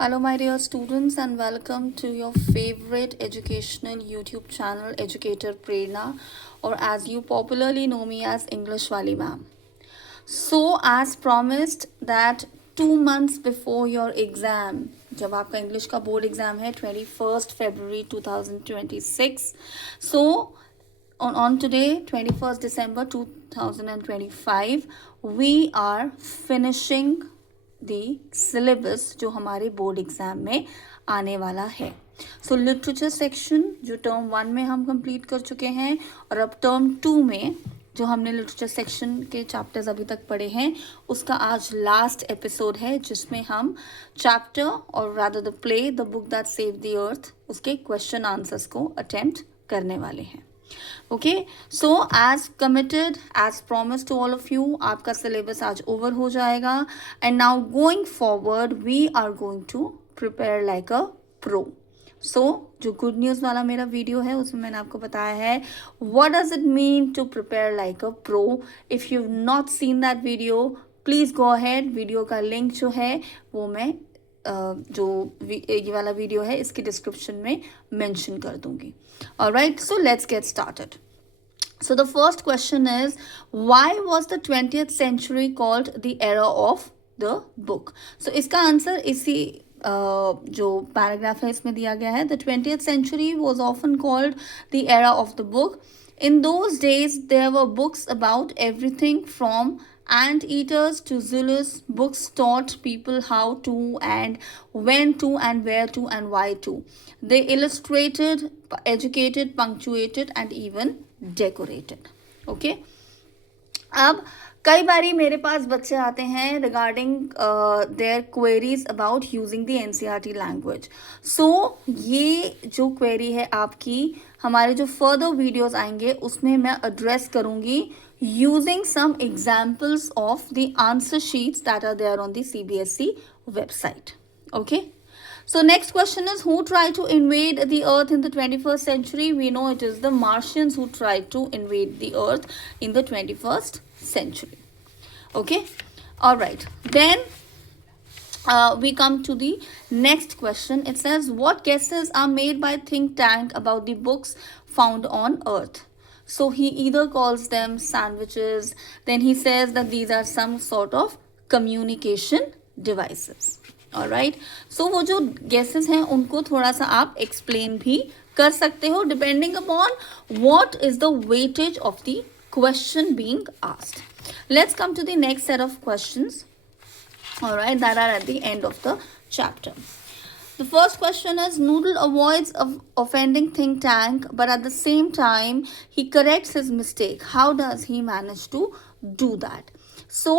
Hello, my dear students, and welcome to your favorite educational YouTube channel, Educator Prerna, or as you popularly know me as English Wali Ma'am. So, as promised, that 2 months before your exam, जब आपका English का board exam है 21st February 2026. So, on today 21st December 2025, we are finishing the syllabus जो हमारे board exam में आने वाला है. सो लिटरेचर सेक्शन जो टर्म 1 में हम कंप्लीट कर चुके हैं और अब टर्म 2 में जो हमने लिटरेचर सेक्शन के चैप्टर्स अभी तक पढ़े हैं उसका आज लास्ट एपिसोड है जिसमें हम चैप्टर और rather the play the book that save the earth उसके क्वेश्चन आंसर्स को अटेम्प्ट करने वाले हैं. Okay, so as committed as promise to all of you, आपका सिलेबस आज ओवर हो जाएगा and now going forward we are going to prepare like a pro. So जो गुड न्यूज़ वाला मेरा वीडियो है उसमें मैंने आपको बताया है what does it mean to prepare like a pro. If you not seen that video please go ahead. Video का लिंक जो है वो मैं जो ये वाला वीडियो है इसकी डिस्क्रिप्शन में मेंशन कर दूंगी. Alright, so let's get started. So the first question is, why was the 20th century called the era of the book? So इसका आंसर इसी जो पैराग्राफ है इसमें दिया गया है. The 20th century was often called the era of the book. In those days there were books about everything from anteaters to Zulus. Books taught people how to and when to and where to and why to. They illustrated, educated, punctuated and even decorated. Okay. अब कई बारी मेरे पास बच्चे आते हैं regarding their queries about using the NCERT language. So ये जो query है आपकी हमारे जो फर्दर वीडियोस आएंगे उसमें मैं एड्रेस करूंगी using some examples of the answer sheets that are there on the CBSE website. Okay. So next question is, who tried to invade the earth in the 21st century? We know it is the Martians who tried to invade the earth in the 21st century. Okay. All right. Then we come to the next question. It says, what guesses are made by think tank about the books found on earth? So he either calls them sandwiches, then he says that these are some sort of communication devices. All right. So वो जो guesses हैं उनको थोड़ा सा आप explain भी कर सकते हो depending upon what is the weightage of the question being asked. Let's come to the next set of questions. All right, that are at the end of the chapter. The first question is, Noodle avoids offending think tank, but at the same time, he corrects his mistake. How does he manage to do that? So,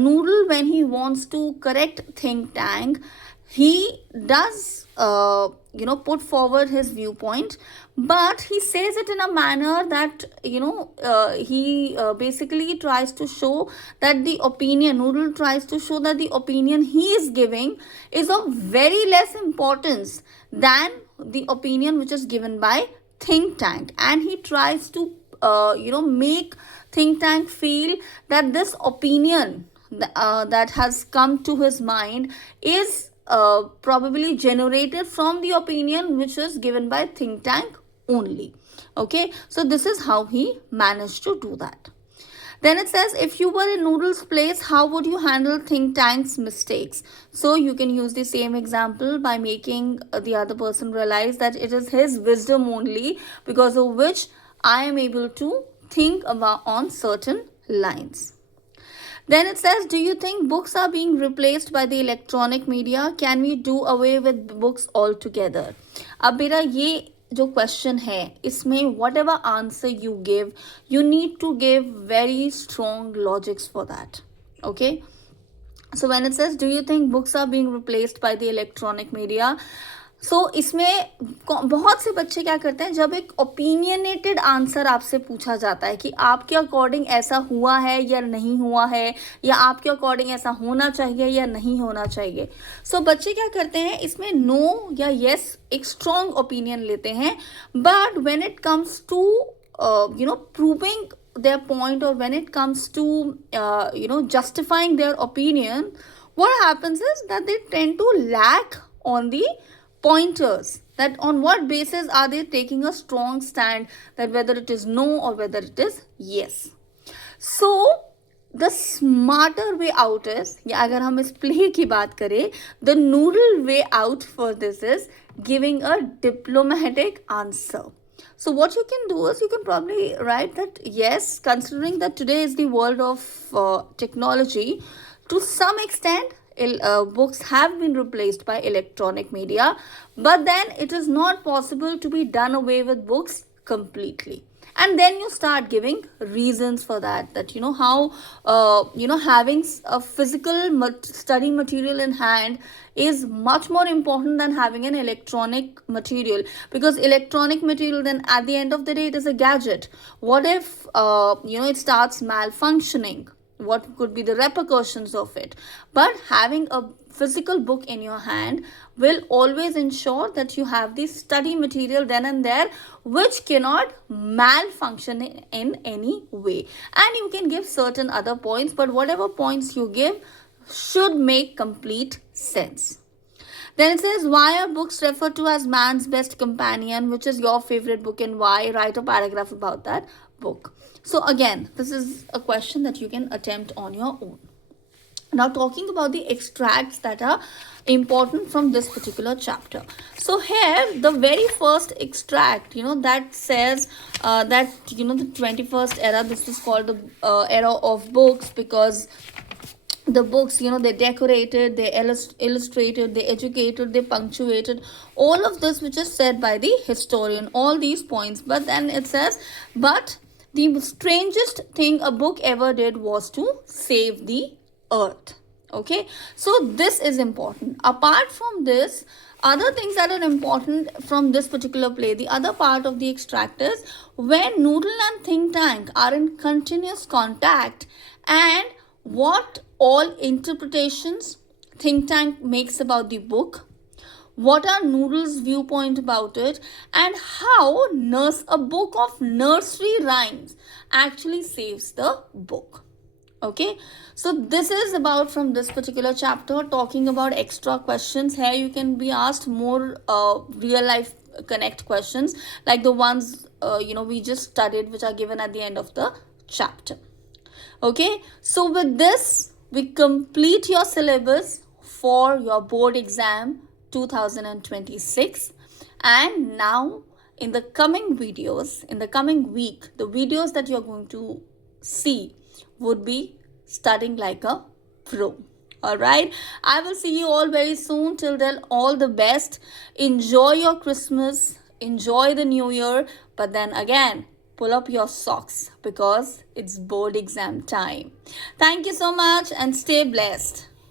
Noodle, when he wants to correct think tank, he does, put forward his viewpoint, but he says it in a manner that, he basically tries to show that the opinion, Noodle tries to show that the opinion he is giving is of very less importance than the opinion which is given by think tank. And he tries to, make think tank feel that this opinion that has come to his mind is probably generated from the opinion which is given by think tank only. Okay, so this is how he managed to do that. Then it says, if you were in Noodle's place, how would you handle think tank's mistakes? So you can use the same example by making the other person realize that it is his wisdom only because of which I am able to think about on certain lines. Then it says, do you think books are being replaced by the electronic media? Can we do away with books altogether? अब मेरा ये जो question है इसमें whatever answer you give, you need to give very strong logics for that. Okay. So when it says, do you think books are being replaced by the electronic media? सो इसमें बहुत से बच्चे क्या करते हैं, जब एक ओपिनियनेटेड आंसर आपसे पूछा जाता है कि आपके अकॉर्डिंग ऐसा हुआ है या नहीं हुआ है, या आपके अकॉर्डिंग ऐसा होना चाहिए या नहीं होना चाहिए, सो बच्चे क्या करते हैं इसमें नो या येस एक स्ट्रॉन्ग ओपिनियन लेते हैं. But when it comes to proving their point, or when it comes to justifying their opinion, what happens is that they tend to lack on the pointers, that on what basis are they taking a strong stand, that whether it is no or whether it is yes. So the smarter way out is, या अगर हम इस play की बात करें, the noodle way out for this is giving a diplomatic answer. So what you can do is you can probably write that yes, considering that today is the world of technology, to some extent books have been replaced by electronic media, but then it is not possible to be done away with books completely. And then you start giving reasons for that, that how having a physical study material in hand is much more important than having an electronic material, because electronic material, then at the end of the day, it is a gadget. What if it starts malfunctioning? What could be the repercussions of it? But having a physical book in your hand will always ensure that you have the study material then and there, which cannot malfunction in any way. And you can give certain other points, but whatever points you give should make complete sense. Then it says, why are books referred to as man's best companion? Which is your favorite book and why? Write a paragraph about that book. So again, this is a question that you can attempt on your own. Now talking about the extracts that are important from this particular chapter. So here the very first extract, that says that the 21st era, this is called the era of books, because the books, they decorated, they illustrated, they educated, they punctuated, all of this which is said by the historian, all these points. But then it says, but the strangest thing a book ever did was to save the earth. Okay, so this is important. Apart from this, other things that are important from this particular play, the other part of the extract is, when Noodle and Think Tank are in continuous contact, and what all interpretations Think Tank makes about the book, what are Noodle's viewpoint about it, and how a book of nursery rhymes actually saves the book. Okay, so this is about from this particular chapter, talking about extra questions. Here you can be asked more real life connect questions, like the ones we just studied, which are given at the end of the chapter. Okay, so with this we complete your syllabus for your board exam 2026. And now in the coming videos, in the coming week, the videos that you're going to see would be studying like a pro. All right, I will see you all very soon. Till then, all the best. Enjoy your Christmas, enjoy the new year, but then again, pull up your socks because it's board exam time. Thank you so much and stay blessed.